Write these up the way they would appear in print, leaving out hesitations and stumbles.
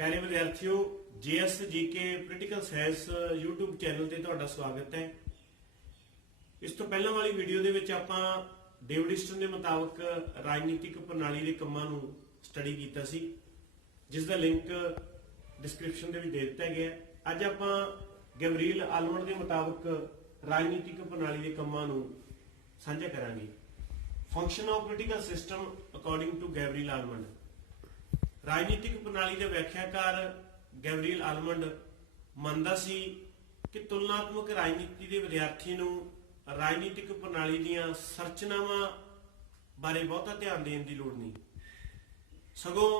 प्यारे विद्यार्थियों, JS GK political science YouTube channel ਤੇ ਤੁਹਾਡਾ ਸਵਾਗਤ ਹੈ। ਇਸ ਤੋਂ ਪਹਿਲਾਂ ਵਾਲੀ ਵੀਡੀਓ ਦੇ ਵਿੱਚ ਆਪਾਂ ਡੇਵਿਡ ਈਸਟਨ ਦੇ ਮੁਤਾਬਕ ਰਾਜਨੀਤਿਕ ਪ੍ਰਣਾਲੀ ਦੇ ਕੰਮਾਂ ਨੂੰ ਸਟੱਡੀ ਕੀਤਾ ਸੀ, ਜਿਸ ਦਾ ਲਿੰਕ ਡਿਸਕ੍ਰਿਪਸ਼ਨ ਦੇ ਵਿੱਚ ਦੇ ਦਿੱਤਾ ਗਿਆ ਹੈ। ਅੱਜ ਆਪਾਂ ਗੈਬਰੀਲ ਆਲਮੰਡ ਦੇ ਮੁਤਾਬਕ ਰਾਜਨੀਤਿਕ ਪ੍ਰਣਾਲੀ ਦੇ ਕੰਮਾਂ ਨੂੰ ਸਾਂਝਾ ਕਰਾਂਗੇ। Function of political system according to Gabriel Almond. ਰਾਜਨੀਤਿਕ ਪ੍ਰਣਾਲੀ ਦੇ ਵਿਆਖਿਆਕਾਰ ਗੈਬਰੀਲ ਆਲਮੰਡ ਮੰਨਦਾ ਸੀ ਕਿ ਤੁਲਨਾਤਮਕ ਰਾਜਨੀਤੀ ਦੇ ਵਿਦਿਆਰਥੀ ਨੂੰ ਰਾਜਨੀਤਿਕ ਪ੍ਰਣਾਲੀ ਦੀਆਂ ਸੰਰਚਨਾਵਾਂ ਬਾਰੇ ਬਹੁਤਾ ਧਿਆਨ ਦੇਣ ਦੀ ਲੋੜ ਨਹੀਂ, ਸਗੋਂ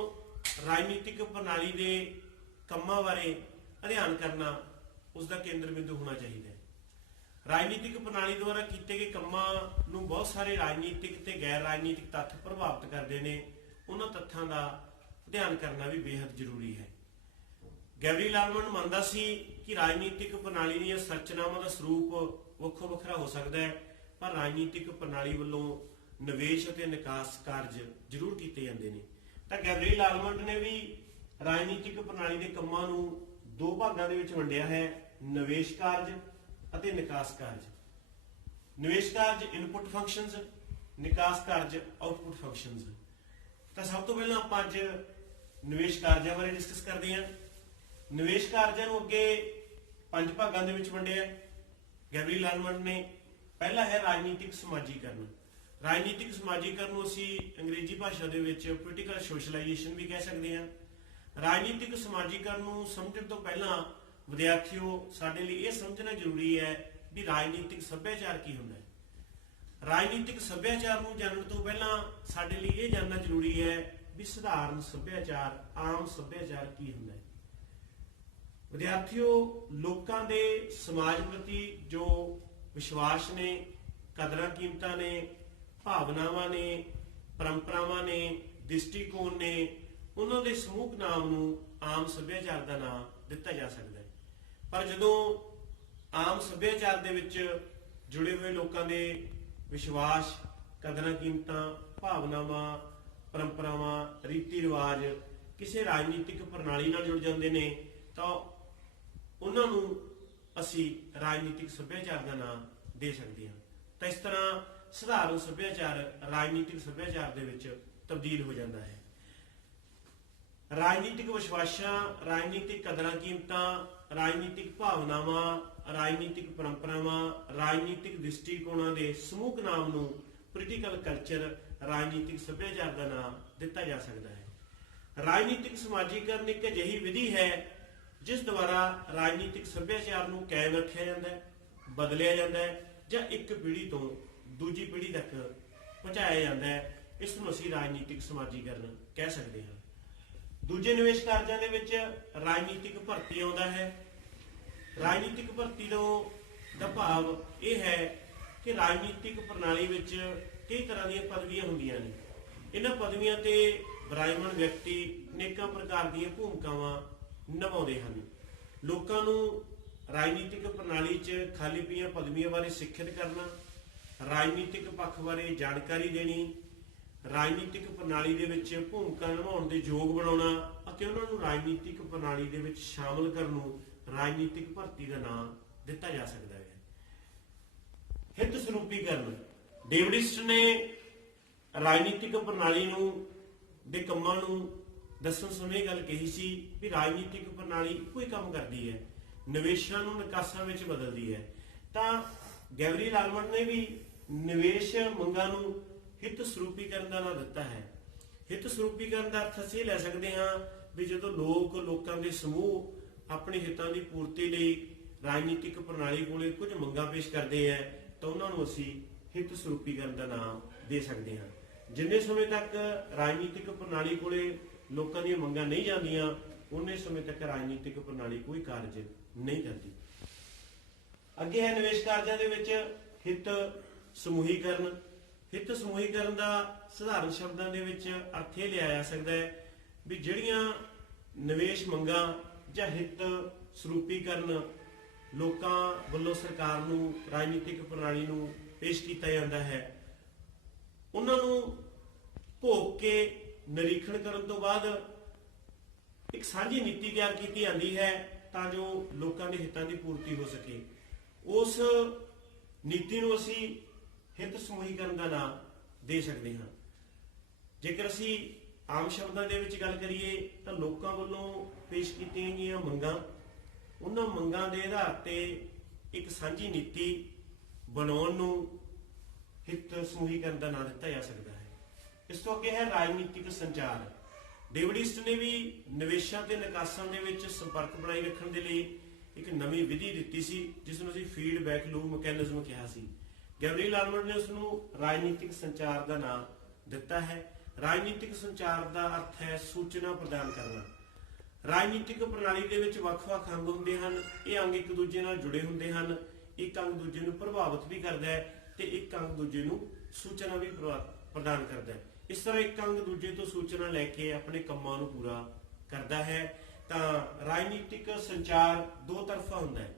ਰਾਜਨੀਤਿਕ ਪ੍ਰਣਾਲੀ ਦੇ ਕੰਮਾਂ ਬਾਰੇ ਅਧਿਐਨ ਕਰਨਾ ਉਸ ਦਾ ਕੇਂਦਰ ਬਿੰਦੂ ਹੋਣਾ ਚਾਹੀਦਾ ਹੈ। ਰਾਜਨੀਤਿਕ ਪ੍ਰਣਾਲੀ ਦੁਆਰਾ ਕੀਤੇ ਗਏ ਕੰਮਾਂ ਨੂੰ ਬਹੁਤ ਸਾਰੇ ਰਾਜਨੀਤਿਕ ਤੇ ਗੈਰ ਰਾਜਨੀਤਿਕ ਤੱਥ ਪ੍ਰਭਾਵਿਤ ਕਰਦੇ ਨੇ। ਉਹਨਾਂ ਤੱਥਾਂ ਦਾ ਅਧਿਐਨ ਕਰਨਾ ਵੀ ਬੇहद ਜ਼ਰੂਰੀ ਹੈ। ਗੈਬਰੀਲ ਆਲਮੰਡ ਮੰਨਦਾ ਸੀ ਕਿ ਰਾਜਨੀਤਿਕ ਪ੍ਰਣਾਲੀ ਦੀਆਂ ਸੰਰਚਨਾਵਾਂ ਦਾ ਸਰੂਪ ਵੱਖੋ ਵੱਖਰਾ ਹੋ ਸਕਦਾ ਹੈ, ਪਰ ਰਾਜਨੀਤਿਕ ਪ੍ਰਣਾਲੀ ਵੱਲੋਂ ਨਿਵੇਸ਼ ਅਤੇ ਨਿਕਾਸ ਕਾਰਜ ਜ਼ਰੂਰ ਕੀਤੇ ਜਾਂਦੇ ਨੇ। ਤਾਂ ਗੈਬਰੀਲ ਆਲਮੰਡ ਨੇ ਵੀ ਰਾਜਨੀਤਿਕ ਪ੍ਰਣਾਲੀ ਦੇ ਕੰਮਾਂ ਨੂੰ ਦੋ ਭਾਗਾਂ ਦੇ ਵਿੱਚ ਵੰਡਿਆ ਹੈ, ਨਿਵੇਸ਼ ਕਾਰਜ ਅਤੇ ਨਿਕਾਸ ਕਾਰਜ। ਨਿਵੇਸ਼ ਕਾਰਜ ਇਨਪੁਟ ਫੰਕਸ਼ਨਸ, ਨਿਕਾਸ ਕਾਰਜ ਆਉਟਪੁੱਟ ਫੰਕਸ਼ਨਸ। ਤਾਂ ਸਭ ਤੋਂ ਪਹਿਲਾਂ ਆਪਾਂ ਅੱਜ ਨਿਵੇਸ਼ ਕਾਰਜਾਂ ਬਾਰੇ ਡਿਸਕਸ ਕਰਦੇ ਹਾਂ। ਨਿਵੇਸ਼ ਕਾਰਜਾਂ ਨੂੰ ਅੱਗੇ ਪੰਜ ਭਾਗਾਂ ਦੇ ਵਿੱਚ ਵੰਡਿਆ ਗੈਬਰੀਲ ਆਲਮੰਡ ਨੇ। ਪਹਿਲਾ ਹੈ ਰਾਜਨੀਤਿਕ ਸਮਾਜੀਕਰਨ। ਰਾਜਨੀਤਿਕ ਸਮਾਜੀਕਰਨ ਨੂੰ ਅਸੀਂ ਅੰਗਰੇਜ਼ੀ ਭਾਸ਼ਾ ਦੇ ਵਿੱਚ ਪੋਲੀਟੀਕਲ ਸੋਸ਼ਲਾਈਜੇਸ਼ਨ ਵੀ ਕਹਿ ਸਕਦੇ ਹਾਂ। ਰਾਜਨੀਤਿਕ ਸਮਾਜੀਕਰਨ ਨੂੰ ਸਮਝਣ ਤੋਂ ਪਹਿਲਾਂ ਵਿਦਿਆਰਥੀਓ ਸਾਡੇ ਲਈ ਇਹ ਸਮਝਣਾ ਜ਼ਰੂਰੀ ਹੈ ਵੀ ਰਾਜਨੀਤਿਕ ਸੱਭਿਆਚਾਰ ਕੀ ਹੁੰਦਾ ਹੈ। ਰਾਜਨੀਤਿਕ ਸੱਭਿਆਚਾਰ ਨੂੰ ਜਾਣਨ ਤੋਂ ਪਹਿਲਾਂ ਸਾਡੇ ਲਈ ਇਹ ਜਾਣਨਾ ਜ਼ਰੂਰੀ ਹੈ ਵੀ ਸਧਾਰਨ ਸੱਭਿਆਚਾਰ, ਆਮ ਸੱਭਿਆਚਾਰ ਕੀ ਹੁੰਦਾ ਹੈ। ਵਿਦਿਆਰਥੀਓ, ਲੋਕਾਂ ਦੇ ਸਮਾਜ ਪ੍ਰਤੀ ਜੋ ਵਿਸ਼ਵਾਸ ਨੇ, ਕਦਰਾਂ ਕੀਮਤਾਂ ਨੇ, ਭਾਵਨਾਵਾਂ ਨੇ, ਪਰੰਪਰਾਵਾਂ ਨੇ, ਦ੍ਰਿਸ਼ਟੀਕੋਣ ਨੇ, ਉਹਨਾਂ ਦੇ ਸਮੂਹਕ ਨਾਮ ਨੂੰ ਆਮ ਸੱਭਿਆਚਾਰ ਦਾ ਨਾਮ ਦਿੱਤਾ ਜਾ ਸਕਦਾ ਹੈ। ਪਰ ਜਦੋਂ ਆਮ ਸੱਭਿਆਚਾਰ ਦੇ ਵਿੱਚ ਜੁੜੇ ਹੋਏ ਲੋਕਾਂ ਦੇ ਵਿਸ਼ਵਾਸ, ਕਦਰਾਂ ਕੀਮਤਾਂ, ਭਾਵਨਾਵਾਂ, ਪਰੰਪਰਾਵਾਂ, ਰੀਤੀ ਰਿਵਾਜ ਕਿਸੇ ਰਾਜਨੀਤਿਕ ਪ੍ਰਣਾਲੀ ਨਾਲ ਜੁੜ ਜਾਂਦੇ ਨੇ ਤਾਂ ਉਹਨਾਂ ਨੂੰ ਅਸੀਂ ਰਾਜਨੀਤਿਕ ਸੱਭਿਆਚਾਰ ਦਾ ਨਾਮ ਦੇ ਸਕਦੇ ਹਾਂ। ਤਾਂ ਇਸ ਤਰ੍ਹਾਂ ਸਧਾਰਨ ਸੱਭਿਆਚਾਰ ਰਾਜਨੀਤਿਕ ਸੱਭਿਆਚਾਰ ਦੇ ਵਿੱਚ ਤਬਦੀਲ ਹੋ ਜਾਂਦਾ ਹੈ। ਰਾਜਨੀਤਿਕ ਵਿਸ਼ਵਾਸਾਂ, ਰਾਜਨੀਤਿਕ ਕਦਰਾਂ ਕੀਮਤਾਂ, ਰਾਜਨੀਤਿਕ ਭਾਵਨਾਵਾਂ, ਰਾਜਨੀਤਿਕ ਪਰੰਪਰਾਵਾਂ, ਰਾਜਨੀਤਿਕ ਦ੍ਰਿਸ਼ਟੀਕੋਣਾਂ ਦੇ ਸਮੂਹਕ ਨਾਮ ਨੂੰ ਪੋਲੀਟੀਕਲ ਕਲਚਰ, ਰਾਜਨੀਤਿਕ ਸੱਭਿਆਚਾਰ ਦਾ ਨਾਮ ਦਿੱਤਾ ਜਾ ਸਕਦਾ ਹੈ। ਰਾਜਨੀਤਿਕ ਸਮਾਜੀਕਰਨ ਇੱਕ ਅਜਿਹੀ ਵਿਧੀ ਹੈ ਜਿਸ ਦੁਆਰਾ ਰਾਜਨੀਤਿਕ ਸੱਭਿਆਚਾਰ ਨੂੰ ਕਾਇਮ ਰੱਖਿਆ ਜਾਂਦਾ ਹੈ, ਬਦਲਿਆ ਜਾਂਦਾ ਹੈ ਜਾਂ ਇੱਕ ਪੀੜ੍ਹੀ ਤੋਂ ਦੂਜੀ ਪੀੜ੍ਹੀ ਤੱਕ ਪਹੁੰਚਾਇਆ ਜਾਂਦਾ ਹੈ। ਇਸ ਨੂੰ ਅਸੀਂ ਰਾਜਨੀਤਿਕ ਸਮਾਜੀਕਰਨ ਕਹਿ ਸਕਦੇ ਹਾਂ। ਦੂਜੇ ਨਿਵੇਸ਼ ਕਾਰਜਾਂ ਦੇ ਵਿੱਚ ਰਾਜਨੀਤਿਕ ਭਰਤੀ ਆਉਂਦਾ ਹੈ। ਰਾਜਨੀਤਿਕ ਭਰਤੀ ਦਾ ਭਾਵ ਇਹ ਹੈ ਕਿ ਰਾਜਨੀਤਿਕ ਪ੍ਰਣਾਲੀ ਵਿੱਚ ਕਈ ਤਰ੍ਹਾਂ ਦੀਆਂ ਪਦਵੀਆਂ ਹੁੰਦੀਆਂ ਨੇ। ਇਹਨਾਂ ਪਦਵੀਆਂ ਤੇ ਵਿਰਾਜਮਾਨ ਵਿਅਕਤੀ ਅਨੇਕਾਂ ਪ੍ਰਕਾਰ ਦੀਆਂ ਭੂਮਿਕਾਵਾਂ ਨਿਭਾਉਂਦੇ ਹਨ। ਲੋਕਾਂ ਨੂੰ ਰਾਜਨੀਤਿਕ ਪ੍ਰਣਾਲੀ 'ਚ ਖਾਲੀ ਪਈਆਂ ਪਦਵੀਆਂ ਬਾਰੇ ਸਿੱਖਿਅਤ ਕਰਨਾ, ਰਾਜਨੀਤਿਕ ਪੱਖ ਬਾਰੇ ਜਾਣਕਾਰੀ ਦੇਣੀ, ਰਾਜਨੀਤਿਕ ਪ੍ਰਣਾਲੀ ਦੇ ਵਿੱਚ ਭੂਮਿਕਾ ਨਿਭਾਉਣ ਦੇ ਯੋਗ ਬਣਾਉਣਾ ਅਤੇ ਉਹਨਾਂ ਨੂੰ ਰਾਜਨੀਤਿਕ ਪ੍ਰਣਾਲੀ ਦੇ ਵਿੱਚ ਸ਼ਾਮਲ ਕਰਨ ਨੂੰ ਰਾਜਨੀਤਿਕ ਭਰਤੀ ਦਾ ਨਾਮ ਦਿੱਤਾ ਜਾ ਸਕਦਾ ਹੈ। ਹਿੱਤ ਸਰੂਪੀਕਰਨ। ਡੇਵਿਡ ਈਸਟਨ ਨੇ ਰਾਜਨੀਤਿਕ ਪ੍ਰਣਾਲੀ ਨੂੰ ਦੇ ਕੰਮਾਂ ਨੂੰ ਦੱਸਣ ਸਮੇਂ ਗੱਲ ਕਹੀ ਸੀ ਵੀ ਰਾਜਨੀਤਿਕ ਪ੍ਰਣਾਲੀ ਇੱਕੋ ਹੀ ਕੰਮ ਕਰਦੀ ਹੈ, ਨਿਵੇਸ਼ਾਂ ਨੂੰ ਨਿਕਾਸਾਂ ਵਿੱਚ ਬਦਲਦੀ ਹੈ। ਤਾਂ ਗੈਬਰੀਲ ਆਲਮੰਡ ਨੇ ਵੀ ਨਿਵੇਸ਼ ਮੰਗਾਂ ਨੂੰ ਹਿੱਤ ਸਰੂਪੀਕਰਨ ਦਾ ਨਾਮ ਦਿੱਤਾ ਹੈ। ਹਿੱਤ ਸਰੂਪੀਕਰਨ ਦਾ ਅਰਥ ਅਸੀਂ ਲੈ ਸਕਦੇ ਹਾਂ ਵੀ ਜਦੋਂ ਲੋਕਾਂ ਦੇ ਸਮੂਹ ਆਪਣੇ ਹਿੱਤਾਂ ਦੀ ਪੂਰਤੀ ਲਈ ਰਾਜਨੀਤਿਕ ਪ੍ਰਣਾਲੀ ਕੋਲੇ ਕੁਝ ਮੰਗਾਂ ਪੇਸ਼ ਕਰਦੇ ਹੈ ਤਾਂ ਉਹਨਾਂ ਨੂੰ ਅਸੀਂ ਹਿੱਤ ਸਰੂਪੀਕਰਨ ਦਾ ਨਾਮ ਦੇ ਸਕਦੇ ਹਾਂ। ਜਿੰਨੇ ਸਮੇਂ ਤੱਕ ਰਾਜਨੀਤਿਕ ਪ੍ਰਣਾਲੀ ਕੋਲੇ ਲੋਕਾਂ ਦੀਆਂ ਮੰਗਾਂ ਨਹੀਂ ਜਾਂਦੀਆਂ, ਉਨੇ ਸਮੇਂ ਤੱਕ ਰਾਜਨੀਤਿਕ ਪ੍ਰਣਾਲੀ ਕੋਈ ਕਾਰਜ ਨਹੀਂ ਕਰਦੀ। ਅੱਗੇ ਹੈ ਨਿਵੇਸ਼ ਕਾਰਜਾਂ ਦੇ ਵਿੱਚ ਹਿੱਤ ਸਮੂਹੀਕਰਨ। ਹਿੱਤ ਸਮੂਹੀਕਰਨ ਦਾ ਸਧਾਰਨ ਸ਼ਬਦਾਂ ਦੇ ਵਿੱਚ ਅਰਥ ਇਹ ਲਿਆ ਜਾ ਸਕਦਾ ਹੈ ਵੀ ਜਿਹੜੀਆਂ ਨਿਵੇਸ਼ ਮੰਗਾਂ ਜਾਂ ਹਿੱਤ ਸਰੂਪੀਕਰਨ ਲੋਕਾਂ ਵੱਲੋਂ ਸਰਕਾਰ ਨੂੰ, ਰਾਜਨੀਤਿਕ ਪ੍ਰਣਾਲੀ ਨੂੰ ਪੇਸ਼ ਕੀਤਾ ਜਾਂਦਾ ਹੈ, ਉਹਨਾਂ ਨੂੰ ਘੋਖ ਕੇ ਨਿਰੀਖਣ ਕਰਨ ਤੋਂ ਬਾਅਦ ਇੱਕ ਸਾਂਝੀ ਨੀਤੀ ਤਿਆਰ ਕੀਤੀ ਜਾਂਦੀ ਹੈ ਤਾਂ ਜੋ ਲੋਕਾਂ ਦੇ ਹਿੱਤਾਂ ਦੀ ਪੂਰਤੀ ਹੋ ਸਕੇ। ਉਸ ਨੀਤੀ ਨੂੰ ਅਸੀਂ ਹਿੱਤ ਸਮੂਹੀਕਰਨ ਦਾ ਨਾਮ ਦੇ ਸਕਦੇ ਹਾਂ। ਜੇਕਰ ਅਸੀਂ ਆਮ ਸ਼ਬਦਾਂ ਦੇ ਵਿੱਚ ਗੱਲ ਕਰੀਏ ਤਾਂ ਲੋਕਾਂ ਵੱਲੋਂ ਪੇਸ਼ ਕੀਤੀਆਂ ਗਈਆਂ ਮੰਗਾਂ, ਉਹਨਾਂ ਮੰਗਾਂ ਦੇ ਆਧਾਰ ਤੇ ਇੱਕ ਸਾਂਝੀ ਨੀਤੀ ਬਣਾਉਣ ਨੂੰ ਹਿੱਤ ਸਮੂਹੀਕਰਨ ਦਾ ਨਾਮ ਦਿੱਤਾ ਜਾ ਸਕਦਾ ਹੈ। ਇਸ ਤੋਂ ਅੱਗੇ ਹੈ ਰਾਜਨੀਤਿਕ ਸੰਚਾਰ। ਡੇਵਿਡ ਈਸਟ ਨੇ ਵੀ ਨਿਵੇਸ਼ਾਂ ਤੇ ਨਿਕਾਸਾਂ ਦੇ ਵਿੱਚ ਸੰਪਰਕ ਬਣਾਈ ਰੱਖਣ ਦੇ ਲਈ ਇੱਕ ਨਵੀਂ ਵਿਧੀ ਦਿੱਤੀ ਸੀ, ਜਿਸ ਨੂੰ ਅਸੀਂ ਫੀਡਬੈਕ ਲੂਪ ਮੈਕੈਨਿਜ਼ਮ ਕਿਹਾ ਸੀ। ਗੈਬਰੀਅਲ ਆਲਮੰਡ ਨੇ ਉਸ ਨੂੰ ਰਾਜਨੀਤਿਕ ਸੰਚਾਰ ਦਾ ਨਾਮ ਦਿੱਤਾ ਹੈ। ਰਾਜਨੀਤਿਕ ਸੰਚਾਰ ਦਾ ਅਰਥ ਹੈ ਸੂਚਨਾ ਪ੍ਰਦਾਨ ਕਰਨਾ। ਰਾਜਨੀਤਿਕ ਪ੍ਰਣਾਲੀ ਦੇ ਵਿੱਚ ਵੱਖ-ਵੱਖ ਅੰਗ ਹੁੰਦੇ ਹਨ। ਇਹ ਅੰਗ ਇੱਕ ਦੂਜੇ ਨਾਲ ਜੁੜੇ ਹੁੰਦੇ ਹਨ। ਇੱਕ ਅੰਗ ਦੂਜੇ ਨੂੰ ਪ੍ਰਭਾਵਿਤ ਵੀ ਕਰਦਾ ਹੈ ਤੇ ਇੱਕ ਅੰਗ ਦੂਜੇ ਨੂੰ ਸੂਚਨਾ ਵੀ ਪ੍ਰਦਾਨ ਕਰਦਾ ਹੈ। ਇਸ ਤਰ੍ਹਾਂ ਇੱਕ ਅੰਗ ਦੂਜੇ ਤੋਂ ਸੂਚਨਾ ਲੈ ਕੇ ਆਪਣੇ ਕੰਮਾਂ ਨੂੰ ਪੂਰਾ ਕਰਦਾ ਹੈ। ਤਾਂ ਰਾਜਨੀਤਿਕ ਸੰਚਾਰ ਦੋ ਤਰਫਾ ਹੁੰਦਾ ਹੈ।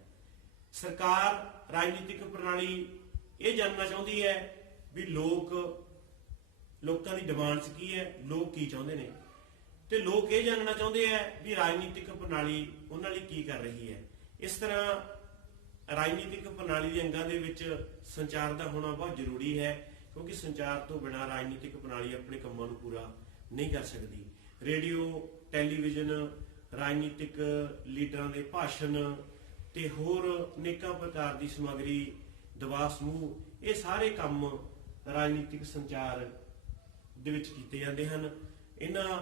ਸਰਕਾਰ ਰਾਜਨੀਤਿਕ ਪ੍ਰਣਾਲੀ ਇਹ ਜਾਣਨਾ ਚਾਹੁੰਦੀ ਹੈ ਵੀ ਲੋਕਾਂ ਦੀ ਡਿਮਾਂਡਸ ਕੀ ਹੈ, ਲੋਕ ਕੀ ਚਾਹੁੰਦੇ ਨੇ, ਤੇ ਲੋਕ ਇਹ ਜਾਣਨਾ ਚਾਹੁੰਦੇ ਹੈ ਵੀ ਰਾਜਨੀਤਿਕ ਪ੍ਰਣਾਲੀ ਉਹਨਾਂ ਲਈ ਕੀ ਕਰ ਰਹੀ ਹੈ। ਇਸ ਤਰ੍ਹਾਂ ਰਾਜਨੀਤਿਕ ਪ੍ਰਣਾਲੀ ਦੇ ਅੰਗਾਂ ਦੇ ਵਿੱਚ ਸੰਚਾਰ ਦਾ ਹੋਣਾ ਬਹੁਤ ਜ਼ਰੂਰੀ ਹੈ, ਕਿਉਂਕਿ ਸੰਚਾਰ ਤੋਂ ਬਿਨਾਂ ਰਾਜਨੀਤਿਕ ਪ੍ਰਣਾਲੀ ਆਪਣੇ ਕੰਮਾਂ ਨੂੰ ਪੂਰਾ ਨਹੀਂ ਕਰ ਸਕਦੀ। ਰੇਡੀਓ, ਟੈਲੀਵਿਜ਼ਨ, ਰਾਜਨੀਤਿਕ ਲੀਡਰਾਂ ਦੇ ਭਾਸ਼ਣ ਤੇ ਹੋਰ ਅਨੇਕਾਂ ਪ੍ਰਕਾਰ ਦੀ ਸਮੱਗਰੀ, ਦਬਾਅ ਸਮੂਹ, ਇਹ ਸਾਰੇ ਕੰਮ ਰਾਜਨੀਤਿਕ ਸੰਚਾਰ ਦੇ ਵਿੱਚ ਕੀਤੇ ਜਾਂਦੇ ਹਨ। ਇਹਨਾਂ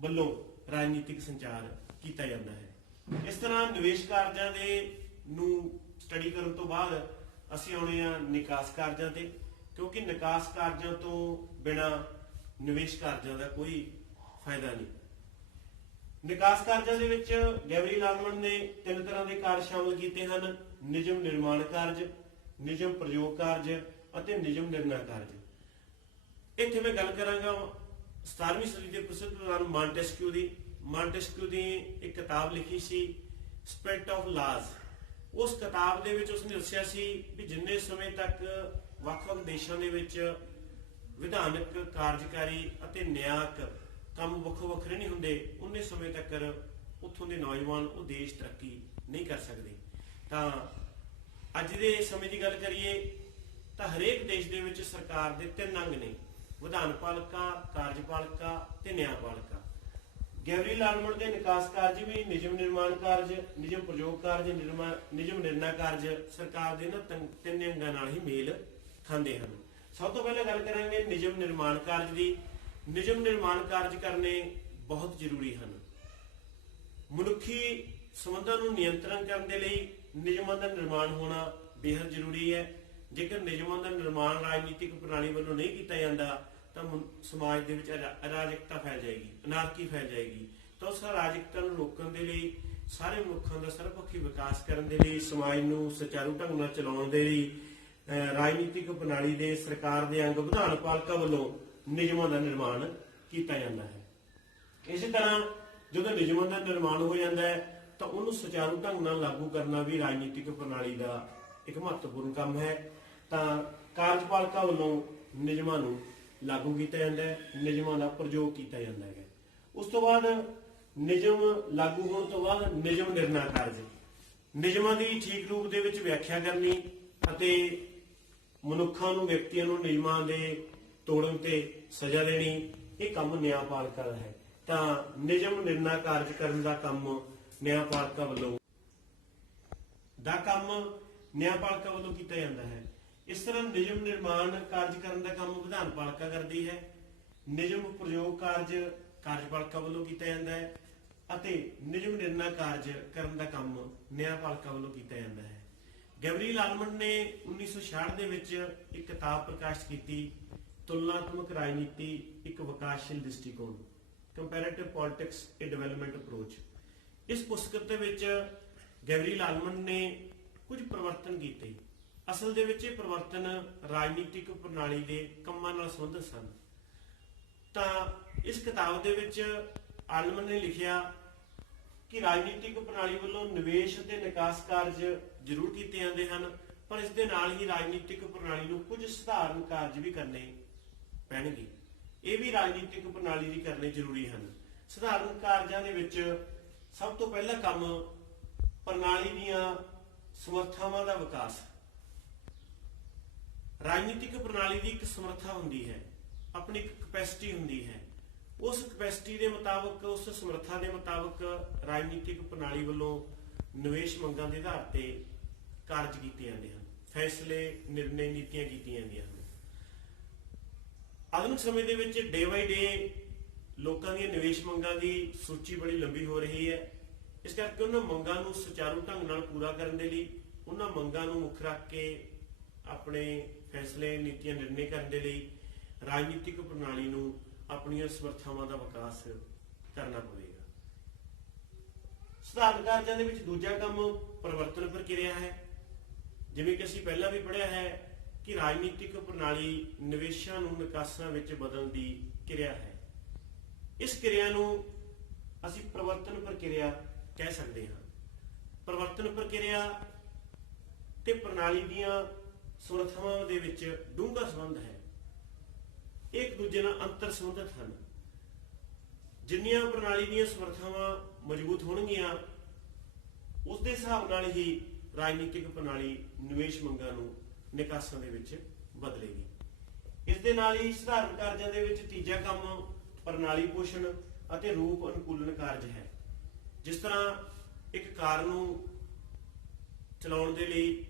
ਵੱਲੋਂ ਰਾਜਨੀਤਿਕ ਸੰਚਾਰ ਕੀਤਾ ਜਾਂਦਾ ਹੈ। ਇਸ ਤਰ੍ਹਾਂ ਨਿਵੇਸ਼ ਕਾਰਜਾਂ ਦੇ ਨੂੰ ਸਟੱਡੀ ਕਰਨ ਤੋਂ ਬਾਅਦ ਅਸੀਂ ਆਉਣੇ ਆ ਨਿਕਾਸ ਕਾਰਜਾਂ ਤੇ, ਕਿਉਂਕਿ ਨਿਕਾਸ ਕਾਰਜਾਂ ਤੋਂ ਬਿਨਾਂ ਨਿਵੇਸ਼ ਕਾਰਜਾਂ ਦਾ ਕੋਈ ਫਾਇਦਾ ਨਹੀਂ। ਨਿਕਾਸ ਕਾਰਜਾਂ ਦੇ ਵਿੱਚ ਗੈਬਰੀਅਲ ਆਲਮੰਡ ਨੇ 3 ਤਰ੍ਹਾਂ ਦੇ ਕਾਰਜ ਸ਼ਾਮਲ ਕੀਤੇ ਹਨ: ਨਿਯਮ ਨਿਰਮਾਣ ਕਾਰਜ, ਨਿਯਮ ਪ੍ਰਯੋਗ ਕਾਰਜ ਅਤੇ ਨਿਯਮ ਨਿਰਣਾ ਕਾਰਜ। ਇੱਥੇ ਮੈਂ ਗੱਲ ਕਰਾਂਗਾ 17ਵੀਂ ਸਦੀ ਦੇ ਪ੍ਰਸਿੱਧ ਵਿਦਵਾਨ ਮਾਂਟੈਸਕਿਊ ਦੀ ਇੱਕ ਕਿਤਾਬ ਲਿਖੀ ਸੀ, ਸਪਿਰਿਟ ਆਫ ਲਾਜ਼। ਉਸ ਕਿਤਾਬ ਦੇ ਵਿੱਚ ਉਸਨੇ ਦੱਸਿਆ ਸੀ ਵੀ ਜਿੰਨੇ ਸਮੇਂ ਤੱਕ ਵੱਖ-ਵੱਖ ਦੇਸ਼ਾਂ ਦੇ ਵਿੱਚ ਵਿਧਾਨਕ, ਕਾਰਜਕਾਰੀ ਅਤੇ ਨਿਆਂਕ ਕੰਮ ਵੱਖੋ ਵੱਖਰੇ ਨਹੀਂ ਹੁੰਦੇ, ਉਨੇ ਸਮੇਂ ਤੱਕ ਉੱਥੋਂ ਦੇ ਨੌਜਵਾਨ, ਉਹ ਦੇਸ਼ ਤਰੱਕੀ ਨਹੀਂ ਕਰ ਸਕਦੇ। ਤਾਂ ਅੱਜ ਦੇ ਸਮੇਂ ਦੀ ਗੱਲ ਕਰੀਏ ਤਾਂ ਹਰੇਕ ਦੇਸ਼ ਦੇ ਵਿੱਚ ਸਰਕਾਰ ਦੇ 3 ਅੰਗ ਨੇ: ਵਿਧਾਨਪਾਲਿਕਾ, ਕਾਰਜਪਾਲਿਕਾ ਤੇ ਨਿਆਂਪਾਲਿਕਾ। ਗੈਬਰੀਅਲ ਆਲਮੰਡ ਦੇ ਨਿਕਾਸ ਕਾਰਜ ਵੀ ਨਿਯਮ ਨਿਰਮਾਣ ਕਾਰਜ, ਨਿਯਮ ਪ੍ਰਯੋਗ ਕਾਰਜ, ਨਿਯਮ ਨਿਰਣਾ ਕਾਰਜ ਸਰਕਾਰ ਦੇ 3 ਅੰਗਾਂ ਨਾਲ ਹੀ ਮੇਲ ਖਾਂਦੇ ਹਨ। ਸਭ ਤੋਂ ਪਹਿਲਾਂ ਗੱਲ ਕਰਾਂਗੇ ਨਿਯਮ ਨਿਰਮਾਣ ਕਾਰਜ ਦੀ। ਨਿਯਮ ਨਿਰਮਾਣ ਕਾਰਜ ਕਰਨੇ ਬਹੁਤ ਜ਼ਰੂਰੀ ਹਨ। ਮਨੁੱਖੀ ਸੰਬੰਧਾਂ ਨੂੰ ਨਿਯੰਤਰਣ ਕਰਨ ਦੇ ਲਈ ਨਿਯਮਾਂ ਦਾ ਨਿਰਮਾਣ ਹੋਣਾ ਬੇਹੱਦ ਜ਼ਰੂਰੀ ਹੈ। ਜੇਕਰ ਨਿਯਮਾਂ ਦਾ ਨਿਰਮਾਣ ਰਾਜਨੀਤਿਕ ਪ੍ਰਣਾਲੀ ਵੱਲੋਂ ਨਹੀਂ ਕੀਤਾ ਜਾਂਦਾ ਤਾਂ ਸਮਾਜ ਦੇ ਵਿੱਚ ਅਰਾਜਕਤਾ ਫੈਲ ਜਾਏਗੀ, ਅਨਾਰਕੀ ਫੈਲ ਜਾਏਗੀ। ਤਾਂ ਉਸ ਅਰਾਜਕਤਾ ਨੂੰ ਰੋਕਣ ਦੇ ਲਈ, ਸਾਰੇ ਮਨੁੱਖਾਂ ਦਾ ਸਰਬਪੱਖੀ ਵਿਕਾਸ ਕਰਨ ਦੇ ਲਈ, ਸਮਾਜ ਨੂੰ ਸੁਚਾਰੂ ਢੰਗ ਨਾਲ ਚਲਾਉਣ ਦੇ ਲਈ ਰਾਜਨੀਤਿਕ ਪ੍ਰਣਾਲੀ ਦੇ ਸਰਕਾਰ ਦੇ ਅੰਗ ਵਿਧਾਨਪਾਲਿਕਾ ਵੱਲੋਂ ਨਿਯਮਾਂ ਦਾ ਨਿਰਮਾਣ ਕੀਤਾ ਜਾਂਦਾ ਹੈ। ਇਸੇ ਤਰ੍ਹਾਂ ਜਦੋਂ ਨਿਯਮਾਂ ਦਾ ਨਿਰਮਾਣ ਹੋ ਜਾਂਦਾ ਹੈ ਤਾਂ ਉਹਨੂੰ ਸੁਚਾਰੂ ਢੰਗ ਨਾਲ ਲਾਗੂ ਕਰਨਾ ਵੀ ਰਾਜਨੀਤਿਕ ਪ੍ਰਣਾਲੀ ਦਾ ਇੱਕ ਮਹੱਤਵਪੂਰਨ ਕੰਮ ਹੈ। ਤਾਂ ਕਾਰਜਪਾਲਿਕਾ ਵੱਲੋਂ ਨਿਯਮਾਂ ਨੂੰ ਲਾਗੂ ਕੀਤਾ ਜਾਂਦਾ ਹੈ, ਨਿਯਮਾਂ ਦਾ ਪ੍ਰਯੋਗ ਕੀਤਾ ਜਾਂਦਾ ਹੈ। ਉਸ ਤੋਂ ਬਾਅਦ ਨਿਯਮ ਲਾਗੂ ਹੋਣ ਤੋਂ ਬਾਅਦ ਨਿਯਮ ਨਿਰਣਾ ਕਾਰਜ। ਨਿਯਮਾਂ ਦੀ ਠੀਕ ਰੂਪ ਦੇ ਵਿੱਚ ਵਿਆਖਿਆ ਕਰਨੀ ਅਤੇ ਮਨੁੱਖਾਂ ਨੂੰ, ਵਿਅਕਤੀਆਂ ਨੂੰ ਨਿਯਮਾਂ ਦੇ ਤੋੜਨ ਤੇ ਸਜ਼ਾ ਦੇਣੀ, ਇਹ ਕੰਮ ਨਿਆਂਪਾਲਿਕਾ ਦਾ ਹੈ। ਤਾਂ ਨਿਯਮ ਨਿਰਣਾ ਕਾਰਜ ਕਰਨ ਦਾ ਕੰਮ ਨਿਆਂਪਾਲਿਕਾ ਵੱਲੋਂ ਕੀਤਾ ਜਾਂਦਾ ਹੈ। ਇਸ ਤਰ੍ਹਾਂ ਨਿਯਮ ਨਿਰਮਾਣ ਕਾਰਜ ਕਰਨ ਦਾ ਕੰਮ ਵਿਧਾਨਪਾਲਿਕਾ ਕਰਦੀ ਹੈ, ਨਿਯਮ ਪ੍ਰਯੋਗ ਕਾਰਜ ਕਾਰਜਪਾਲਿਕਾ ਵੱਲੋਂ ਕੀਤਾ ਜਾਂਦਾ ਹੈ ਅਤੇ ਨਿਯਮ ਨਿਰਣਾ ਕਾਰਜ ਕਰਨ ਦਾ ਕੰਮ ਨਿਆਂਪਾਲਿਕਾ ਵੱਲੋਂ ਕੀਤਾ ਜਾਂਦਾ ਹੈ। ਗੈਬਰੀਅਲ ਆਲਮੰਡ ਨੇ 1966 ਦੇ ਵਿੱਚ ਇੱਕ ਕਿਤਾਬ ਪ੍ਰਕਾਸ਼ਿਤ ਕੀਤੀ, ਤੁਲਨਾਤਮਕ ਰਾਜਨੀਤੀ ਇੱਕ ਵਿਕਾਸਸ਼ੀਲ ਦ੍ਰਿਸ਼ਟੀਕੋਣ, ਕੰਪੈਰੇਟਿਵ ਪੋਲਿਟਿਕਸ ਏ ਡਿਵੈਲਪਮੈਂਟ ਅਪਰੋਚ। ਇਸ ਪੁਸਤਕ ਦੇ ਵਿੱਚ ਗੈਬਰੀਅਲ ਆਲਮੰਡ ਨੇ ਕੁਝ ਪਰਿਵਰਤਨ ਕੀਤੇ। ਅਸਲ ਦੇ ਵਿੱਚ ਇਹ ਪਰਿਵਰਤਨ ਰਾਜਨੀਤਿਕ ਪ੍ਰਣਾਲੀ ਦੇ ਕੰਮਾਂ ਨਾਲ ਸੰਬੰਧਿਤ ਸਨ। ਤਾਂ ਇਸ ਕਿਤਾਬ ਦੇ ਵਿੱਚ ਆਲਮੰਡ ਨੇ ਲਿਖਿਆ ਕਿ ਰਾਜਨੀਤਿਕ ਪ੍ਰਣਾਲੀ ਵੱਲੋਂ ਨਿਵੇਸ਼ ਅਤੇ ਨਿਕਾਸ ਕਾਰਜ ਜ਼ਰੂਰ ਕੀਤੇ ਜਾਂਦੇ ਹਨ, ਪਰ ਇਸ ਦੇ ਨਾਲ ਹੀ ਰਾਜਨੀਤਿਕ ਪ੍ਰਣਾਲੀ ਨੂੰ ਕੁਝ ਸਧਾਰਨ ਕਾਰਜ ਵੀ ਕਰਨੇ ਪੈਣਗੇ। ਇਹ ਵੀ ਰਾਜਨੀਤਿਕ ਪ੍ਰਣਾਲੀ ਲਈ ਕਰਨੇ ਜ਼ਰੂਰੀ ਹਨ। ਸਧਾਰਨ ਕਾਰਜਾਂ ਦੇ ਵਿੱਚ ਸਭ ਤੋਂ ਪਹਿਲਾ ਕੰਮ ਪ੍ਰਣਾਲੀ ਦੀਆਂ ਸਮਰੱਥਾਵਾਂ ਦਾ ਵਿਕਾਸ। ਰਾਜਨੀਤਿਕ ਪ੍ਰਣਾਲੀ ਦੀ ਇੱਕ ਸਮਰੱਥਾ ਹੁੰਦੀ ਹੈ, ਆਪਣੀ ਇੱਕ ਕੈਪੈਸਿਟੀ ਹੁੰਦੀ ਹੈ। ਉਸ ਕੈਪੈਸਿਟੀ ਦੇ ਮੁਤਾਬਕ, ਉਸ ਸਮਰੱਥਾ ਦੇ ਮੁਤਾਬਕ ਰਾਜਨੀਤਿਕ ਪ੍ਰਣਾਲੀ ਵੱਲੋਂ ਨਿਵੇਸ਼ ਮੰਗਾਂ ਦੇ ਆਧਾਰ ਤੇ ਕਾਰਜ ਕੀਤੇ ਜਾਂਦੇ ਹਨ, ਫੈਸਲੇ, ਨਿਰਣੇ, ਨੀਤੀਆਂ ਕੀਤੀਆਂ ਜਾਂਦੀਆਂ ਹਨ। ਆਧੁਨਿਕ ਸਮੇਂ ਦੇ ਵਿੱਚ ਡੇ ਬਾਈ ਡੇ ਲੋਕਾਂ ਦੀਆਂ ਨਿਵੇਸ਼ ਮੰਗਾਂ ਦੀ ਸੂਚੀ ਬੜੀ ਲੰਬੀ ਹੋ ਰਹੀ ਹੈ। ਇਸ ਕਰਕੇ ਉਹਨਾਂ ਮੰਗਾਂ ਨੂੰ ਸੁਚਾਰੂ ਢੰਗ ਨਾਲ ਪੂਰਾ ਕਰਨ ਦੇ ਲਈ, ਉਹਨਾਂ ਮੰਗਾਂ ਨੂੰ ਮੁੱਖ ਰੱਖ ਕੇ ਆਪਣੇ ਫੈਸਲੇ, ਨੀਤੀਆਂ, ਨਿਰਣੇ ਕਰਨ ਦੇ ਲਈ ਰਾਜਨੀਤਿਕ ਪ੍ਰਣਾਲੀ ਨੂੰ ਆਪਣੀਆਂ ਸਮਰੱਥਾਵਾਂ ਦਾ ਵਿਕਾਸ ਕਰਨਾ ਪਵੇਗਾ। ਸਧਾਰਨ ਕਾਰਜਾਂ ਦੇ ਵਿੱਚ ਦੂਜਾ ਕੰਮ ਪਰਿਵਰਤਨ ਪ੍ਰਕਿਰਿਆ ਹੈ। ਜਿਵੇਂ ਕਿ ਅਸੀਂ ਪਹਿਲਾਂ ਵੀ ਪੜ੍ਹਿਆ ਹੈ ਕਿ ਰਾਜਨੀਤਿਕ ਪ੍ਰਣਾਲੀ ਨਿਵੇਸ਼ਾਂ ਨੂੰ ਨਿਕਾਸਾਂ ਵਿੱਚ ਬਦਲਣ ਦੀ ਕਿਰਿਆ ਹੈ। ਇਸ ਕਿਰਿਆ ਨੂੰ ਅਸੀਂ ਪਰਿਵਰਤਨ ਪ੍ਰਕਿਰਿਆ ਕਹਿ ਸਕਦੇ ਹਾਂ। ਪਰਿਵਰਤਨ ਪ੍ਰਕਿਰਿਆ ਤੇ ਪ੍ਰਣਾਲੀ ਦੀਆਂ ਸਮਰੱਥਾਵਾਂ ਦੇ ਵਿੱਚ ਡੂੰਘਾ ਸੰਬੰਧ ਹੈ, ਇੱਕ ਦੂਜੇ ਨਾਲ ਅੰਤਰ ਸੰਬੰਧਿਤ ਹਨ। ਜਿੰਨੀਆਂ ਪ੍ਰਣਾਲੀ ਦੀਆਂ ਸਮਰੱਥਾਵਾਂ ਮਜ਼ਬੂਤ ਹੋਣਗੀਆਂ, ਉਸ ਦੇ ਹਿਸਾਬ ਨਾਲ ਹੀ ਰਾਜਨੀਤਿਕ ਪ੍ਰਣਾਲੀ ਨਿਵੇਸ਼ ਮੰਗਾਂ ਨੂੰ ਨਿਕਾਸਾਂ ਦੇ ਵਿੱਚ ਬਦਲੇਗੀ। ਇਸ ਦੇ ਨਾਲ ਹੀ ਸਧਾਰਨ ਕਾਰਜਾਂ ਦੇ ਵਿੱਚ ਤੀਜਾ ਕੰਮ ਪ੍ਰਣਾਲੀ ਪੋਸ਼ਣ ਅਤੇ ਰੂਪ ਅਨੁਕੂਲਨ ਕਾਰਜ ਹੈ। ਜਿਸ ਤਰ੍ਹਾਂ ਇੱਕ ਕਾਰ ਨੂੰ ਚਲਾਉਣ ਦੇ ਲਈ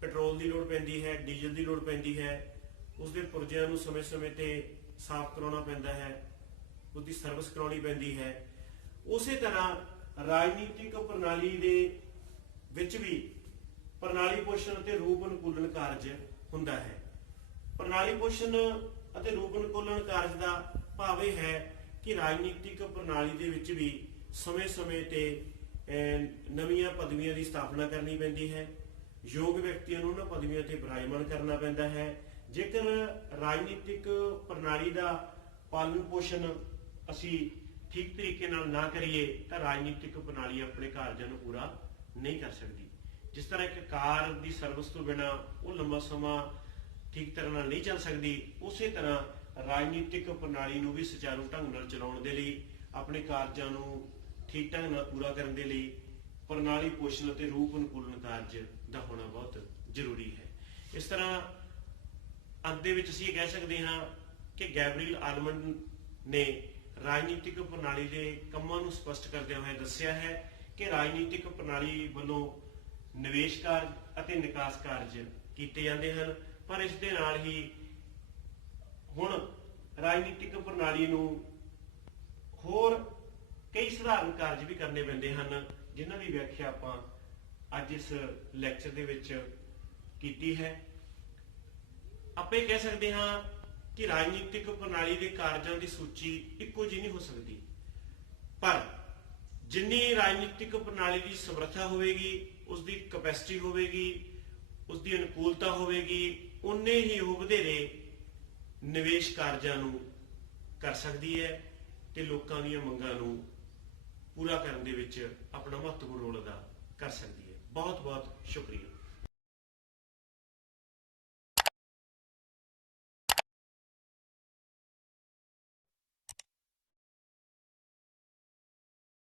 ਪੈਟਰੋਲ ਦੀ ਲੋੜ ਪੈਂਦੀ ਹੈ, ਡੀਜ਼ਲ ਦੀ ਲੋੜ ਪੈਂਦੀ ਹੈ, ਉਸਦੇ ਪੁਰਜਿਆਂ ਨੂੰ ਸਮੇਂ-ਸਮੇਂ ਤੇ ਸਾਫ਼ ਕਰਾਉਣਾ ਪੈਂਦਾ ਹੈ, ਉਸਦੀ ਸਰਵਿਸ ਕਰਾਉਣੀ ਪੈਂਦੀ ਹੈ। ਉਸੇ ਤਰ੍ਹਾਂ ਰਾਜਨੀਤਿਕ ਪ੍ਰਣਾਲੀ ਦੇ ਵਿੱਚ ਵੀ ਪ੍ਰਣਾਲੀ ਪੋਸ਼ਣ ਅਤੇ ਰੂਪ ਅਨੁਕੂਲਨ ਕਾਰਜ ਹੁੰਦਾ ਹੈ। ਪ੍ਰਣਾਲੀ ਪੋਸ਼ਣ ਅਤੇ ਰੂਪ ਅਨੁਕੂਲਨ ਕਾਰਜ ਦਾ ਭਾਵ ਇਹ ਹੈ ਕਿ ਰਾਜਨੀਤਿਕ ਪ੍ਰਣਾਲੀ ਦੇ ਵਿੱਚ ਵੀ ਸਮੇਂ-ਸਮੇਂ ਤੇ ਨਵੀਆਂ ਪਦਵੀਆਂ ਦੀ ਸਥਾਪਨਾ ਕਰਨੀ ਪੈਂਦੀ ਹੈ, ਯੋਗ ਵਿਅਕਤੀਆਂ ਨੂੰ ਉਹਨਾਂ ਪਦਵੀਆਂ ਤੇ ਵਿਰਾਜਮਾਨ ਕਰਨਾ ਪੈਂਦਾ ਹੈ। ਜੇਕਰ ਰਾਜਨੀਤਿਕ ਪ੍ਰਣਾਲੀ ਦਾ ਪਾਲਣ ਪੋਸ਼ਣ ਅਸੀਂ ਠੀਕ ਤਰੀਕੇ ਨਾਲ ਨਾ ਕਰੀਏ ਤਾਂ ਰਾਜਨੀਤਿਕ ਪ੍ਰਣਾਲੀ ਆਪਣੇ ਕਾਰਜਾਂ ਨੂੰ ਪੂਰਾ ਨਹੀਂ ਕਰ ਸਕਦੀ। ਜਿਸ ਤਰ੍ਹਾਂ ਇੱਕ ਕਾਰ ਦੀ ਸਰਵਿਸ ਤੋਂ ਬਿਨਾਂ ਉਹ ਲੰਬਾ ਸਮਾਂ ਠੀਕ ਤਰ੍ਹਾਂ ਨਾਲ ਨਹੀਂ ਚੱਲ ਸਕਦੀ, ਉਸੇ ਤਰ੍ਹਾਂ ਰਾਜਨੀਤਿਕ ਪ੍ਰਣਾਲੀ ਨੂੰ ਵੀ ਸੁਚਾਰੂ ਢੰਗ ਨਾਲ ਚਲਾਉਣ ਦੇ ਲਈ, ਆਪਣੇ ਕਾਰਜਾਂ ਨੂੰ ਠੀਕ ਢੰਗ ਨਾਲ ਪੂਰਾ ਕਰਨ ਦੇ ਲਈ ਪ੍ਰਣਾਲੀ ਪੋਸ਼ਣ ਅਤੇ ਰੂਪ ਅਨੁਕੂਲਨ ਕਾਰਜ ਦਾ ਹੋਣਾ ਬਹੁਤ ਜ਼ਰੂਰੀ ਹੈ। ਇਸ ਤਰ੍ਹਾਂ ਅੰਤ ਦੇ ਵਿੱਚ ਅਸੀਂ ਇਹ ਕਹਿ ਸਕਦੇ ਹਾਂ ਕਿ ਗੈਬਰੀਅਲ ਆਲਮੰਡ ਨੇ ਰਾਜਨੀਤਿਕ ਪ੍ਰਣਾਲੀ ਦੇ ਕੰਮਾਂ ਨੂੰ ਸਪਸ਼ਟ ਕਰਦਿਆਂ ਹੋਇਆ ਦੱਸਿਆ ਹੈ ਕਿ ਰਾਜਨੀਤਿਕ ਪ੍ਰਣਾਲੀ ਵੱਲੋਂ ਨਿਵੇਸ਼ ਕਾਰਜ ਅਤੇ ਨਿਕਾਸ ਕਾਰਜ ਕੀਤੇ ਜਾਂਦੇ ਹਨ, ਪਰ ਇਸ ਦੇ ਨਾਲ ਹੀ ਹੁਣ ਰਾਜਨੀਤਿਕ ਪ੍ਰਣਾਲੀ ਨੂੰ ਹੋਰ ਕਈ ਸਧਾਰਨ ਕਾਰਜ ਵੀ ਕਰਨੇ ਪੈਂਦੇ ਹਨ, ਜਿਨ੍ਹਾਂ ਦੀ ਵਿਆਖਿਆ ਆਪਾਂ ਅੱਜ ਇਸ ਲੈਕਚਰ ਦੇ ਵਿੱਚ ਕੀਤੀ ਹੈ। ਆਪਾਂ ਇਹ ਕਹਿ ਸਕਦੇ ਹਾਂ ਕਿ ਰਾਜਨੀਤਿਕ ਪ੍ਰਣਾਲੀ ਦੇ ਕਾਰਜਾਂ ਦੀ ਸੂਚੀ ਇੱਕੋ ਜਿਹੀ ਨਹੀਂ ਹੋ ਸਕਦੀ, ਪਰ ਜਿੰਨੀ ਰਾਜਨੀਤਿਕ ਪ੍ਰਣਾਲੀ ਦੀ ਸਮਰੱਥਾ ਹੋਵੇਗੀ, ਉਸਦੀ ਕੈਪੈਸਿਟੀ ਹੋਵੇਗੀ, ਉਸਦੀ ਅਨੁਕੂਲਤਾ ਹੋਵੇਗੀ, ਉਨੇ ਹੀ ਉਹ ਵਧੇਰੇ ਨਿਵੇਸ਼ ਕਾਰਜਾਂ ਨੂੰ ਕਰ ਸਕਦੀ ਹੈ ਤੇ ਲੋਕਾਂ ਦੀਆਂ ਮੰਗਾਂ ਨੂੰ ਪੂਰਾ ਕਰਨ ਦੇ ਵਿੱਚ ਆਪਣਾ ਮਹੱਤਵਪੂਰਨ ਰੋਲ ਅਦਾ ਕਰ ਸਕਦੀ ਹੈ। ਬਹੁਤ ਬਹੁਤ ਸ਼ੁਕਰੀਆ।